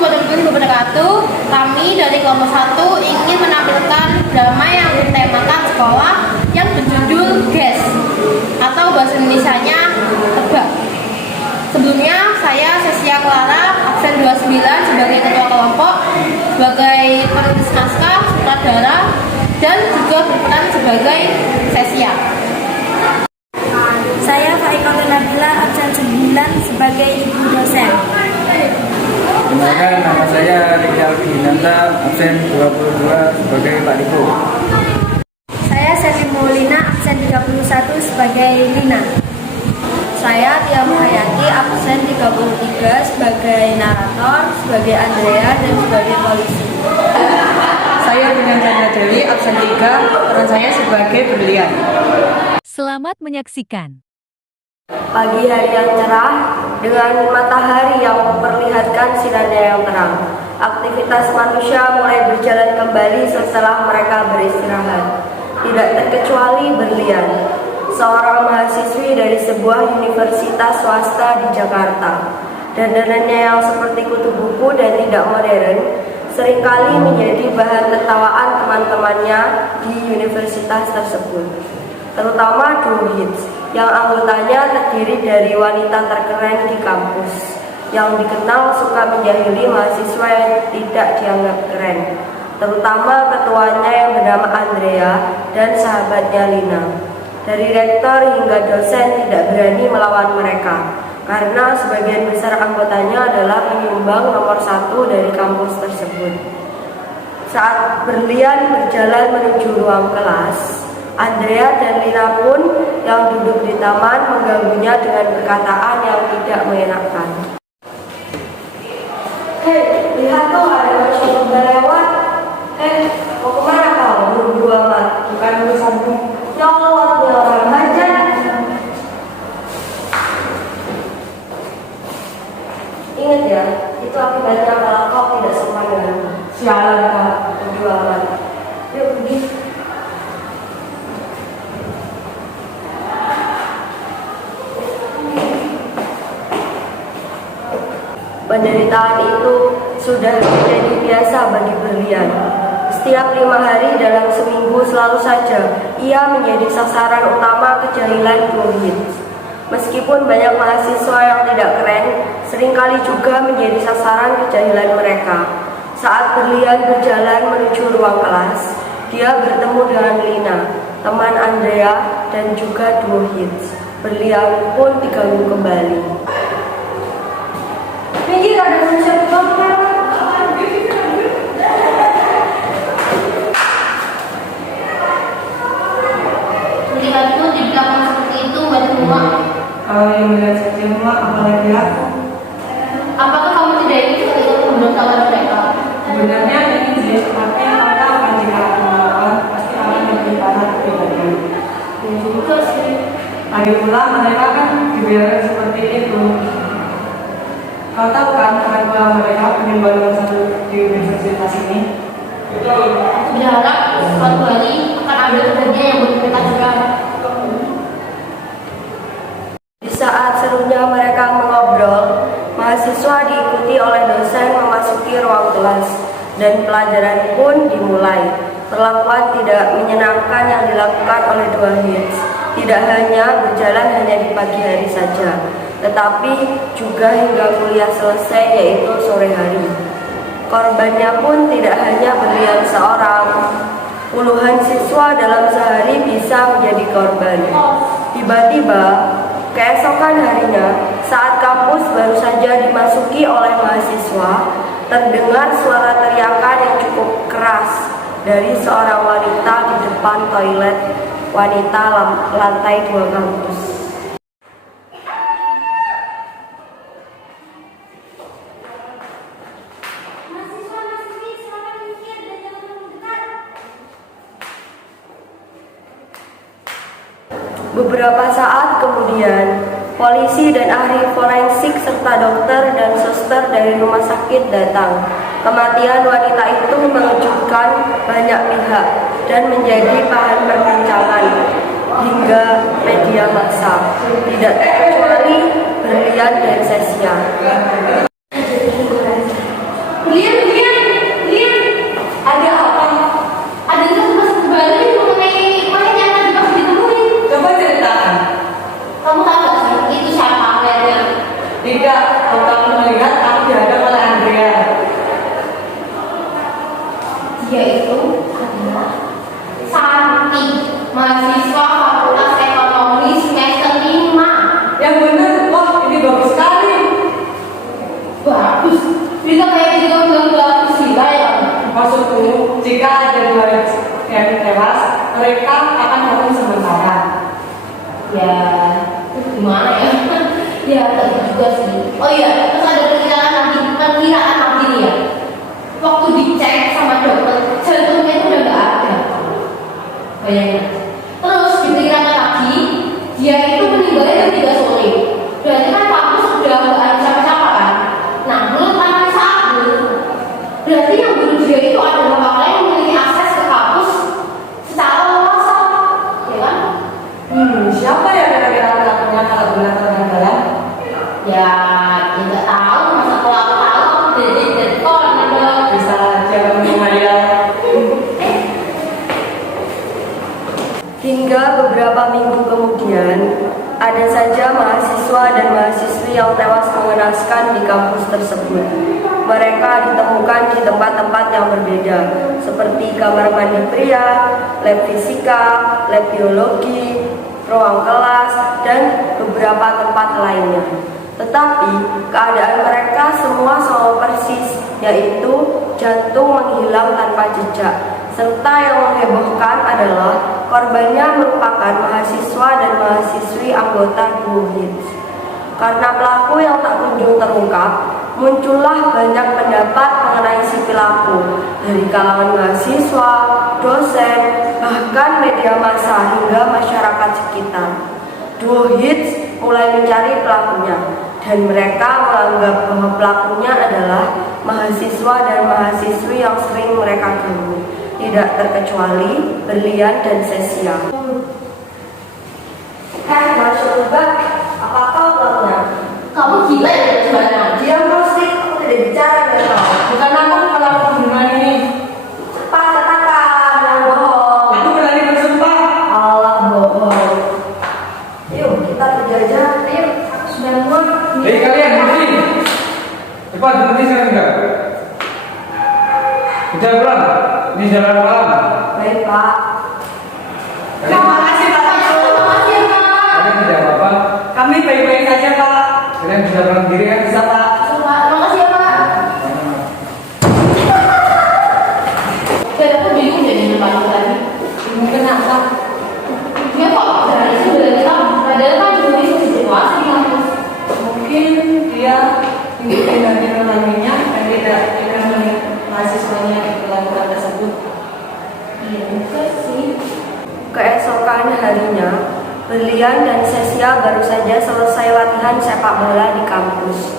warahmatullahi wabarakatuh. Kami dari kelompok 1 ingin menampilkan drama yang bertemakan sekolah yang berjudul GES atau bahasa Indonesianya Tebak. Sebelumnya saya Sesia Clara, absen 29 sebagai ketua kelompok, sebagai penulis naskah, sutradara, dan juga berperan sebagai Sesia. Saya Faikatun Nabila, absen 9 sebagai ibu dosen. Perkenalkan, nama saya Riki Alvinanta, absen 22 sebagai Pak Diko. Saya Seli Maulina, absen 31 sebagai Lina. Saya Tia Mahayati, absen 33 sebagai narator, sebagai Andrea, dan sebagai polisi. Saya dengan Chandra Dewi, absen 3, peran saya sebagai Berlian. Selamat menyaksikan. Pagi hari yang cerah, dengan matahari yang memperlihatkan sinarnya yang terang. Aktivitas manusia mulai berjalan kembali setelah mereka beristirahat. Tidak terkecuali Berlian, seorang mahasiswi dari sebuah universitas swasta di Jakarta. Dandanannya yang seperti kutu buku dan tidak modern seringkali menjadi bahan tertawaan teman-temannya di universitas tersebut, terutama duo hits yang anggotanya terdiri dari wanita terkeren di kampus yang dikenal suka menjahili mahasiswa yang tidak dianggap keren, terutama ketuanya yang bernama Andrea dan sahabatnya Lina. Dari rektor hingga dosen tidak berani melawan mereka karena sebagian besar anggotanya adalah penyumbang nomor 1 dari kampus tersebut. Saat Berlian berjalan menuju ruang kelas, Andrea dan Lina pun yang duduk di taman mengganggunya dengan perkataan yang tidak mengenakan. Hei, lihat tuh ada manusia lewat. Mau kemana kau? Buru-buru amat. Bukan urusanmu. Nyolot nih orang aja. Ingat ya, itu akibatnya kalau kau tidak sopan denganku. Sialan kau. Buru amat. Yuk pergi. Penderitaan itu sudah menjadi biasa bagi Berlian. Setiap 5 hari dalam seminggu selalu saja ia menjadi sasaran utama kejahilan duo hits. Meskipun banyak mahasiswa yang tidak keren, seringkali juga menjadi sasaran kejahilan mereka. Saat Berlian berjalan menuju ruang kelas, dia bertemu dengan Lina, teman Andrea, dan juga duo hits. Berlian pun diganggu kembali. Minggir, ada manusia lewat. Melihatku di belakang seperti itu, Mbak Semua. Kalau yang melihat saya semua, apalagi aku. Apakah kamu tidak ingin sekali membunuh kawan mereka? Sebenarnya ingin sih, tapi apakah akan jika aku melawan, pasti akan lebih parah pribadi. Ya juga sih. Lagi pula mereka kan dibiarkan seperti itu. Kau tahu kan kenapa mereka pengen nomor 1 di universitas ini? Aku berharap suatu hari akan ada kejadian yang membuat mereka juga. Di saat serunya mereka mengobrol, mahasiswa diikuti oleh dosen memasuki ruang kelas dan pelajaran pun dimulai. Perlakuan tidak menyenangkan yang dilakukan oleh duo hits tidak hanya berjalan hanya di pagi hari saja, tetapi juga hingga kuliah selesai, yaitu sore hari. Korbannya pun tidak hanya Berlian seorang. Puluhan siswa dalam sehari bisa menjadi korban. Tiba-tiba, keesokan harinya, saat kampus baru saja dimasuki oleh mahasiswa, terdengar suara teriakan yang cukup keras dari seorang wanita di depan toilet wanita lantai 2 kampus. Beberapa saat kemudian, polisi dan ahli forensik serta dokter dan suster dari rumah sakit datang. Kematian wanita itu mengejutkan banyak pihak dan menjadi bahan perbincangan hingga media massa, tidak terkecuali Berlian dan Sesia. bagus. Bisa kayak gitu bilang bagus gila ya. Maksudku, jika ada dua yang tewas, mereka akan mati sementara. Ya, itu gimana ya? Ya, tadi juga sih. Oh iya, terus ada perkiraan lagi nih ya. Waktu dicek sama dokter, jantungnya itu udah nggak ada. Bayangin. Terus diperkirakan lagi, dia itu meninggalnya jam 3 sore. Berarti kan kampus udah nggak ada siapa-siapa kan? Nah, menurut analisa aku, berarti yang bunuh dia itu adalah orang yang memiliki akses ke kampus secara luas, ya kan? Siapa ya kira-kira pelakunya kalau benar tergandalan? Ya nggak tahu, masa kalau aku tahu aku jadi detektor gitu. Bisa jangan menghayal. Hingga beberapa minggu kemudian, ada saja mahasiswa dan mahasiswi yang tewas mengenaskan di kampus tersebut. Mereka ditemukan di tempat-tempat yang berbeda, seperti kamar mandi pria, lab fisika, lab biologi, ruang kelas, dan beberapa tempat lainnya. Tetapi keadaan mereka semua sama persis, yaitu jantung menghilang tanpa jejak. Serta yang menghebohkan adalah korbannya merupakan mahasiswa dan mahasiswi anggota Hits. Karena pelaku yang tak kunjung terungkap, muncullah banyak pendapat mengenai si pelaku dari kalangan mahasiswa, dosen, bahkan media massa hingga masyarakat sekitar. Duo Hits mulai mencari pelakunya, dan mereka menganggap bahwa pelakunya adalah mahasiswa dan mahasiswi yang sering mereka ganggu, tidak terkecuali Berlian dan Sesia. Masya Allah, apa kau pelakunya? Kamu gila ya sebenarnya. Dia mesti aku tidak bicara dengan kau. Bukan aku pelaku pembunuhan ini. Cepat katakan yang bohong. Aku berani bersumpah. Allah bohong. Yuk kita kerja aja. Ayo, sudah muak. Hei kalian, berhenti. Cepat berhenti sekarang juga. Kita pulang. Ini jalan malam. Baik Pak. Terima kasih Pak. Terima kasih Pak. Kalian tidak apa-apa. Kami baik-baik saja Pak. Kalian bisa pulang sendiri ya. Bisa Pak. Terima kasih ya Pak. Dan aku bingung jadi depan tadi. Mungkin apa? Dia kok berani sih bela kita? Padahal kan dulu itu situasi di kampus. Mungkin dia mengikuti dari nuraninya dan tidak mahasiswanya yang melakukan tersebut. Iya juga sih. Keesokan harinya, Berlian dan Sesia baru saja selesai latihan sepak bola di kampus.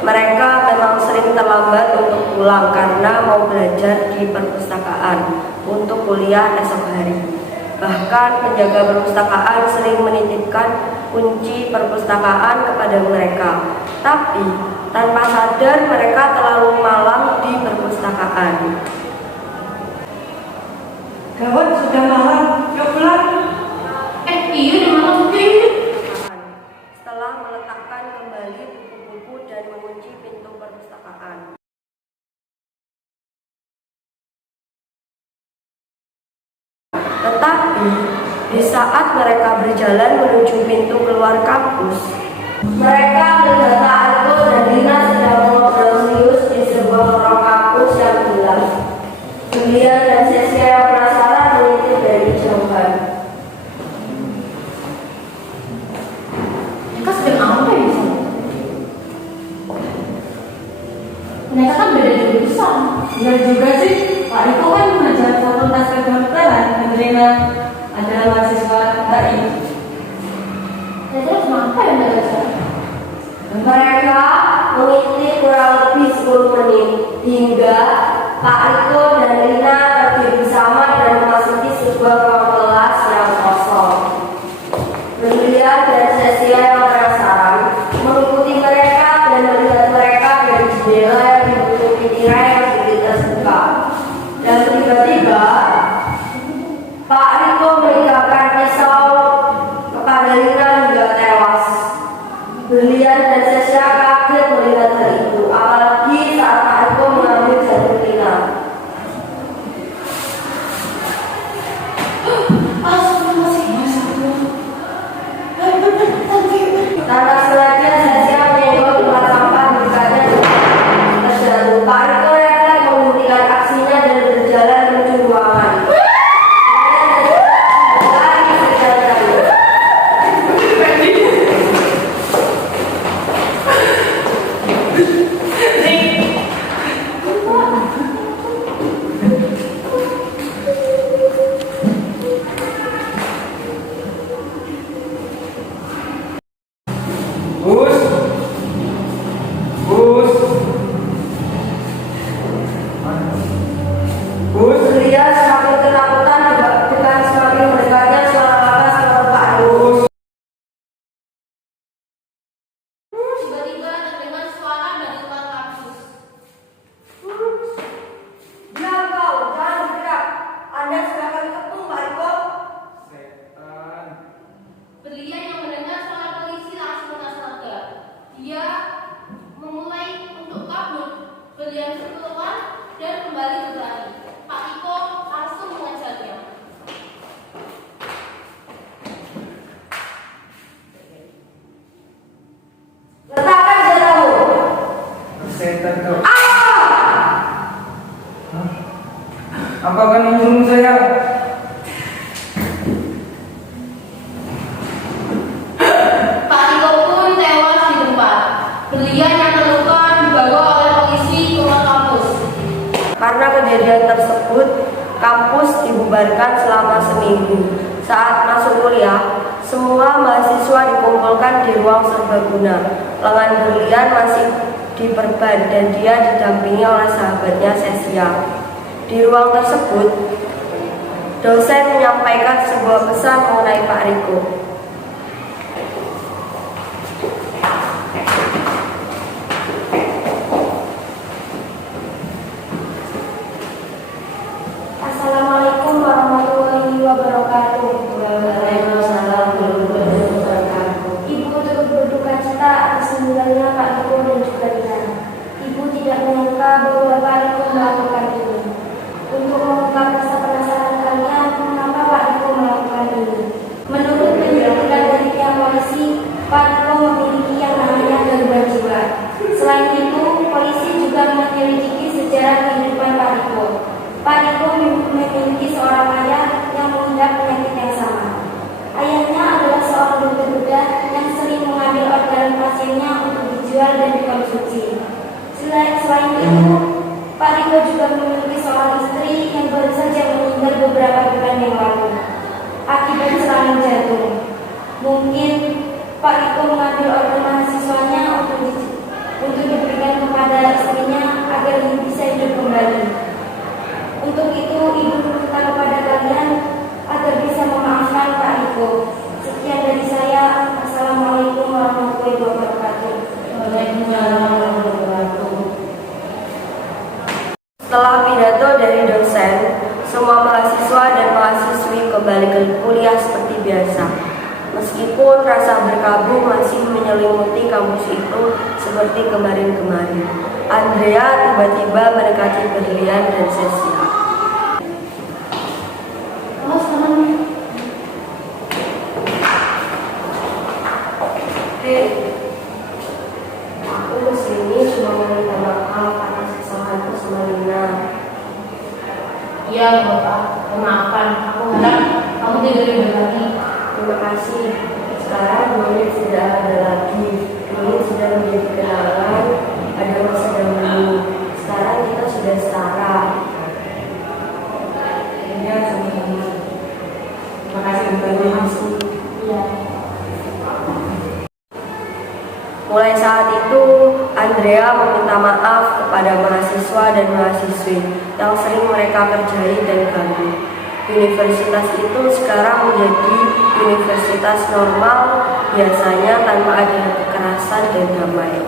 Mereka memang sering terlambat untuk pulang karena mau belajar di perpustakaan untuk kuliah esok hari. Bahkan penjaga perpustakaan sering menitipkan kunci perpustakaan kepada mereka. Tapi tanpa sadar mereka terlalu malam di perpustakaan. Gawat sudah malam, yuk pulang. Iya di mana mungkin? Setelah meletakkan kembali buku-buku dan mengunci pintu perpustakaan. Tetapi di saat mereka berjalan menuju pintu keluar kampus, mereka melihat Argo dan Lina sedang ngobrol serius di sebuah ruang kampus yang gelap. Berlian dan Sesia yang penasaran mengintip dari jauhan. Mereka sedang apa ya di sana? Mereka kan beda jurusan. Iya juga sih, Pak Riko kan mengajar fakultas kedokteran, menerima adalah mahasiswa TAI. Terus kenapa ya mereka di sana? Mereka mengintip kurang lebih 10 menit hingga Pak Riko dan Lina pergi bersama dan memasuki sebuah ruang kelas yang kosong. Berlian dan Sesia yang penasaran mengikuti mereka dan melihat mereka dari jendela yang ditutupi tirai yang sedikit terbuka. Dan tiba-tiba Pak Riko meninggalkan pisau kepada Lina hingga tewas. Berlian dan Sesia kaget melihat hal itu, apalagi saat Pak Riko mengambil jantung Lina. Tanpa sengaja Sesia menyenggol tempat sampah di dekatnya. Berlian keluar dan kembali berlari. Pak Iko langsung mengejarnya. Letakkan senjatamu. Setan kau. Apa akan membunuh saya? Pak Iko pun tewas di tempat. Berlian yang terluka dibawa oleh polisi ke kampus. Karena kejadian tersebut, kampus dibubarkan selama seminggu. Saat masuk kuliah, semua mahasiswa dikumpulkan di ruang serbaguna. Lengan Berlian masih diperban dan dia didampingi oleh sahabatnya Cecia. Di ruang tersebut, dosen menyampaikan sebuah pesan mengenai Pak Riko. Assalamualaikum warahmatullahi wabarakatuh. Ibu turut berduka cita atas meninggalnya Pak Riko dan juga Dina. Ibu tidak menyangka bahwa Pak Riko melakukan ini. Untuk mengungkap rasa penasaran kalian, mengapa Pak Riko melakukan ini? Menurut penyelidikan dari pihak polisi, Pak Riko memiliki yang namanya gangguan jiwa. Selain itu, polisi juga menyelidiki sejarah kehidupan Pak Riko. Pak Riko memiliki seorang ayah yang mengidap penyakit yang sama. Ayahnya adalah seorang dokter bedah yang sering mengambil organ pasiennya untuk dijual dan dikonsumsi. Selain itu, Pak Riko juga memiliki seorang istri yang baru saja meninggal beberapa bulan yang lalu akibat serangan jantung. Mungkin Pak Riko mengambil organ mahasiswanya untuk diberikan kepada istrinya agar bisa hidup kembali. Untuk itu, Ibu meminta kepada kalian agar bisa memaafkan Pak Riko. Sekian dari saya. Assalamualaikum warahmatullahi wabarakatuh. Waalaikumsalam warahmatullahi wabarakatuh. Setelah pidato dari dosen, semua mahasiswa dan mahasiswi kembali ke kuliah seperti biasa. Meskipun rasa berkabung masih menyelimuti kampus itu seperti kemarin-kemarin. Andrea tiba-tiba mendekati Berlian dan Cecia. Aku kesini cuma meminta maaf atas kesalahanku sama Lina. Iya, Bapak. Maafkan. Aku harap kamu tidak lebih lagi. Terima kasih. Sekarang dunia tidak ada lagi. Dunia sudah menjadi kenangan pada masa dahulu. Sekarang kita sudah setara. Iya, sama-sama. Terima kasih banyak. Iya. Mulai saat itu, Andrea meminta maaf kepada mahasiswa dan mahasiswi yang sering mereka kerjai dan ganggu. Universitas itu sekarang menjadi universitas normal, biasanya tanpa ada kekerasan dan damai.